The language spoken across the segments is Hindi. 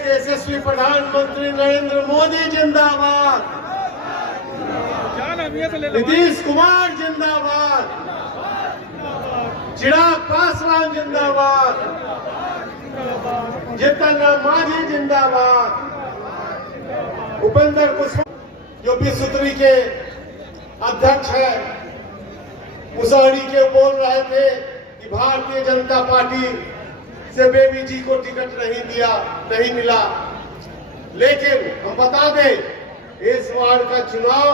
यशस्वी प्रधानमंत्री नरेंद्र मोदी जिंदाबाद, नीतीश कुमार जिंदाबाद, चिराग पासवान जिंदाबाद, जीतन राम मांझी जिंदाबाद, उपेंद्र कुशवाहा जो विश्वसूत्री के अध्यक्ष है, मुसहरी के बोल रहे थे कि भारतीय जनता पार्टी से बेबी जी को टिकट नहीं मिला। लेकिन हम बता दें, इस बार का चुनाव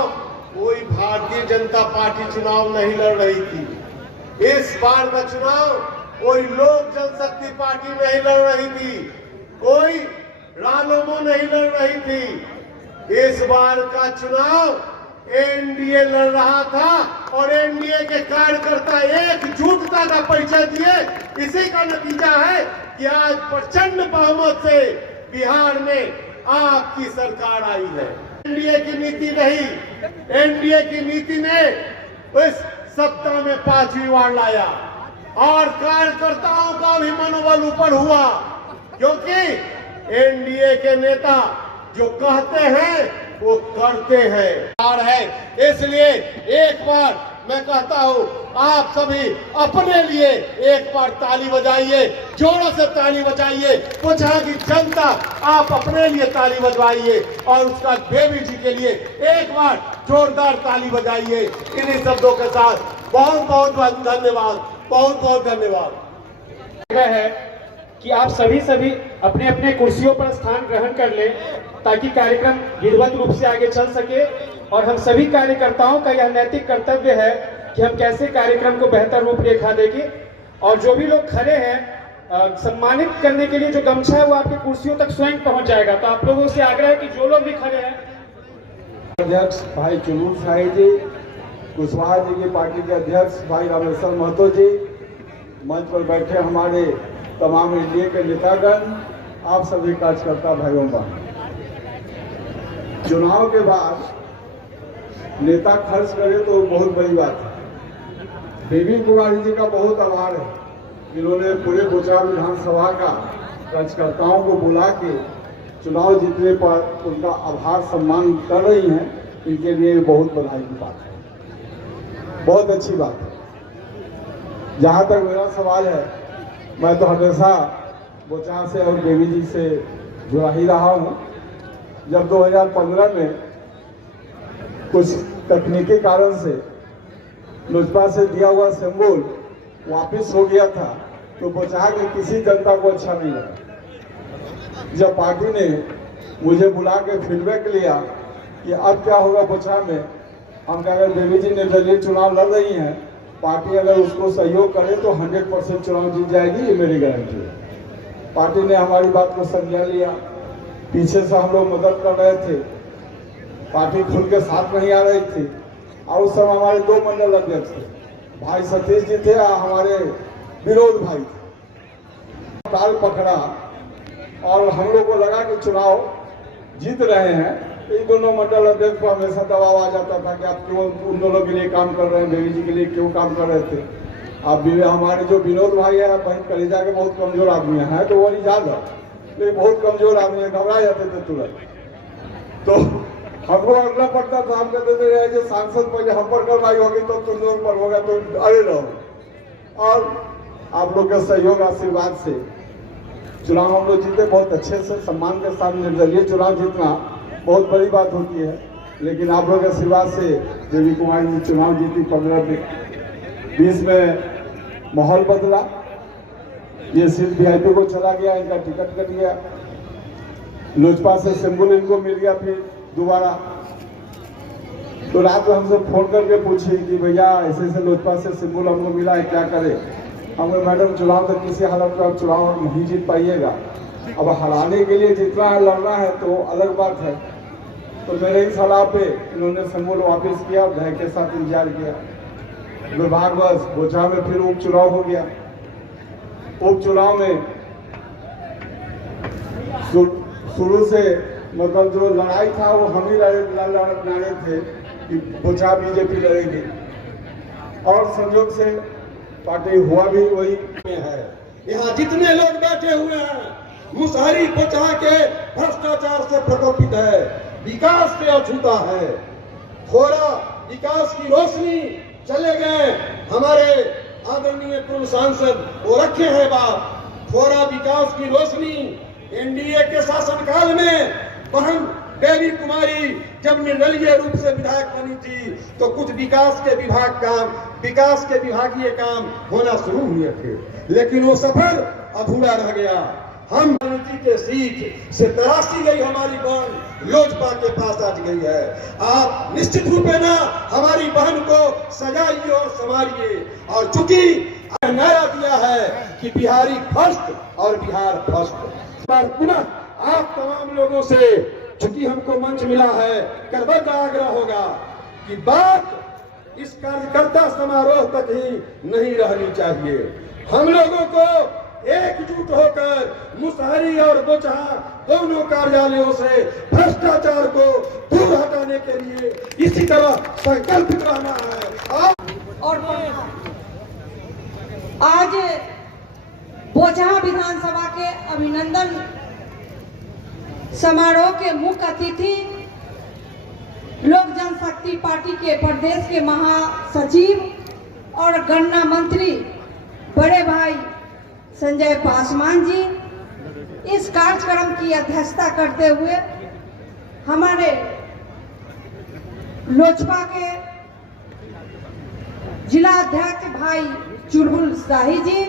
कोई भारतीय जनता पार्टी चुनाव नहीं लड़ रही थी। इस बार का चुनाव कोई लोक जनशक्ति पार्टी नहीं लड़ रही थी, कोई रालोमो नहीं लड़ रही थी। इस बार का चुनाव एनडीए लड़ रहा था और एनडीए के कार्यकर्ता एकजुटता का परिचय दिए। इसी का नतीजा है कि आज प्रचंड बहुमत से बिहार में आपकी सरकार आई है। एनडीए की नीति नहीं, एनडीए की नीति ने इस सत्ता में 5वीं बार लाया और कार्यकर्ताओं का भी मनोबल ऊपर हुआ, क्योंकि एनडीए के नेता जो कहते हैं वो करते हैं। इसलिए एक बार मैं कहता हूँ, आप सभी अपने लिए एक बार ताली बजाइए, जोरों से ताली बजाइए। पोछा की जनता आप अपने लिए ताली बजवाइए और उसका बेबी जी के लिए एक बार जोरदार ताली बजाइए। इन्हीं शब्दों के साथ बहुत बहुत धन्यवाद, बहुत बहुत धन्यवाद। है कि आप सभी अपने अपने कुर्सियों पर स्थान ग्रहण कर लें ताकि कार्यक्रम विधिवत रूप से आगे चल सके। और हम सभी कार्यकर्ताओं का यह नैतिक कर्तव्य है कि हम कैसे कार्यक्रम को बेहतर रूपरेखा देंगे। और जो भी लोग खड़े हैं, सम्मानित करने के लिए जो गमछा है वो आपकी कुर्सियों तक स्वयं पहुंच जाएगा। तो आप लोगों से आग्रह है कि जो लोग भी खड़े हैं, अध्यक्ष भाई चुनूर शाही जी, कुशवाहा जी की पार्टी के अध्यक्ष भाई रामेश्वर महतो जी, मंच पर बैठे हमारे तमाम एनडीए के नेतागण, आप सभी कार्यकर्ता भाइयों बहन, चुनाव के बाद नेता खर्च करे तो बहुत बड़ी बात है। बेबी कुमारी जी का बहुत आभार है, इन्होंने पूरे गुजरात विधानसभा का कार्यकर्ताओं को बुला के चुनाव जीतने पर उनका आभार सम्मान कर रही हैं। इनके लिए बहुत बधाई की बात है, बहुत अच्छी बात है। जहाँ तक मेरा सवाल है, मैं तो हमेशा बोचा से और बेबी जी से जुड़ा ही रहा हूँ। जब 2015 में कुछ तकनीकी कारण से लोजपा से दिया हुआ सिंबल वापस हो गया था, तो बोचा के किसी जनता को अच्छा नहीं लगा। जब पार्टी ने मुझे बुला के फीडबैक लिया कि अब क्या होगा बोचा में, हम अगर बेबी जी निर्दलीय चुनाव लड़ रही हैं, पार्टी अगर उसको सहयोग करे तो 100% चुनाव जीत जाएगी, ये मेरी गारंटी है। पार्टी ने हमारी बात को संज्ञान लिया, पीछे से हम लोग मदद कर रहे थे, पार्टी खुल के साथ नहीं आ रही थी। और उस समय हमारे 2 मंडल अध्यक्ष थे, भाई सतीश जी थे और हमारे विरोध भाई थे। ताल पकड़ा और हम लोग को लगा कि चुनाव जीत रहे हैं। इन दोनों मंडल अध्यक्ष को हमेशा दबाव आ जाता था कि आप क्यों उन दोनों के लिए काम कर रहे हैं, बेबी जी के लिए क्यों काम कर रहे थे। अब हमारे जो विनोद भाई है, बहन कलेजा के बहुत कमजोर आदमी है, तो वो नहीं याद है, लेकिन बहुत कमजोर आदमी है, घबरा जाते थे तुरंत। तो हमको अगला पड़ता था, हम कहते थे जो सांसद पहले हम पर कार्रवाई होगी तो तुम लोग पर होगा, तो अरे रहो। और आप लोग के सहयोग आशीर्वाद से चुनाव हम लोग जीते, बहुत अच्छे से सम्मान के साथ। निर्दलीय चुनाव जीतना बहुत बड़ी बात होती है, लेकिन आप लोगों के आशीर्वाद से बेबी कुमारी जी चुनाव जीती। 15-20 में माहौल बदला, ये सीट वीआईपी को चला गया, इनका टिकट कट गया, लोजपा से सिंबल इनको मिल गया फिर दोबारा। तो रात में हमसे फोन करके पूछी कि भैया ऐसे लोजपा से सिंबल हमको मिला है, क्या करें। हमने मैडम चुनाव तो किसी हालत में आप चुनाव नहीं जीत पाइएगा, अब हराने के लिए जितना है लड़ना है तो अलग बात है। तो मेरे ही सलाह पे इन्होंने सिंबल वापस किया, धैर्य के साथ इंतजार किया। दुर्भाग्यवश बोचा में फिर उपचुनाव हो गया। उपचुनाव में शुरू से मतलब जो लड़ाई था वो हम ही लड़े थे कि बोचा बीजेपी लड़ेगी, और संयोग से पार्टी हुआ भी वही में है। यहाँ जितने लोग बैठे हुए हैं मुसहरी बोचहा के भ्रष्टाचार से प्रकोपित है, विकास से अछूता है। थोड़ा विकास की रोशनी चले गए हमारे आदरणीय पूर्व सांसद वो रखे हैं बात, थोड़ा विकास की रोशनी एनडीए के शासनकाल में बहन बेबी कुमारी जब निर्दलीय रूप से विधायक बनी थी तो कुछ विकास के विभागीय काम होना शुरू हुए थे, लेकिन वो सफर अधूरा रह गया। हम राजनीति के सीख से तराशी गई हमारी बहन लोजपा के पास आज गई है। आप निश्चित रूप में ना हमारी बहन को सजाइए और संभालिए, और चूंकि नारा दिया है कि बिहारी फर्स्ट और बिहार फर्स्ट, पर पुनः आप तमाम लोगों से चूंकि हमको मंच मिला है करबद्ध आग्रह होगा कि बात इस कार्यकर्ता समारोह तक ही नहीं रहनी चाहिए। हम लोगों को एकजुट होकर मुसहरी और बोचहा दोनों कार्यालयों से भ्रष्टाचार को दूर हटाने के लिए इसी तरह संकल्पित रहना है। और आज बोचहा विधानसभा के अभिनंदन समारोह के मुख्य अतिथि लोक जनशक्ति पार्टी के प्रदेश के महासचिव और गन्ना मंत्री बड़े भाई संजय पासवान जी, इस कार्यक्रम की अध्यक्षता करते हुए हमारे लोजपा के जिला अध्यक्ष भाई चुलबुल शाही जी,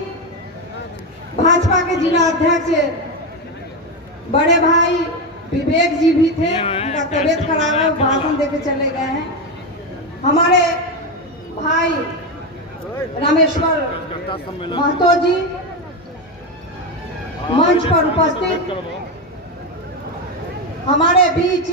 भाजपा के जिला अध्यक्ष बड़े भाई विवेक जी भी थे, उनका तबीयत खराब है, भाषण देके चले गए हैं। हमारे भाई रामेश्वर महतो जी मंच पर उपस्थित, हमारे बीच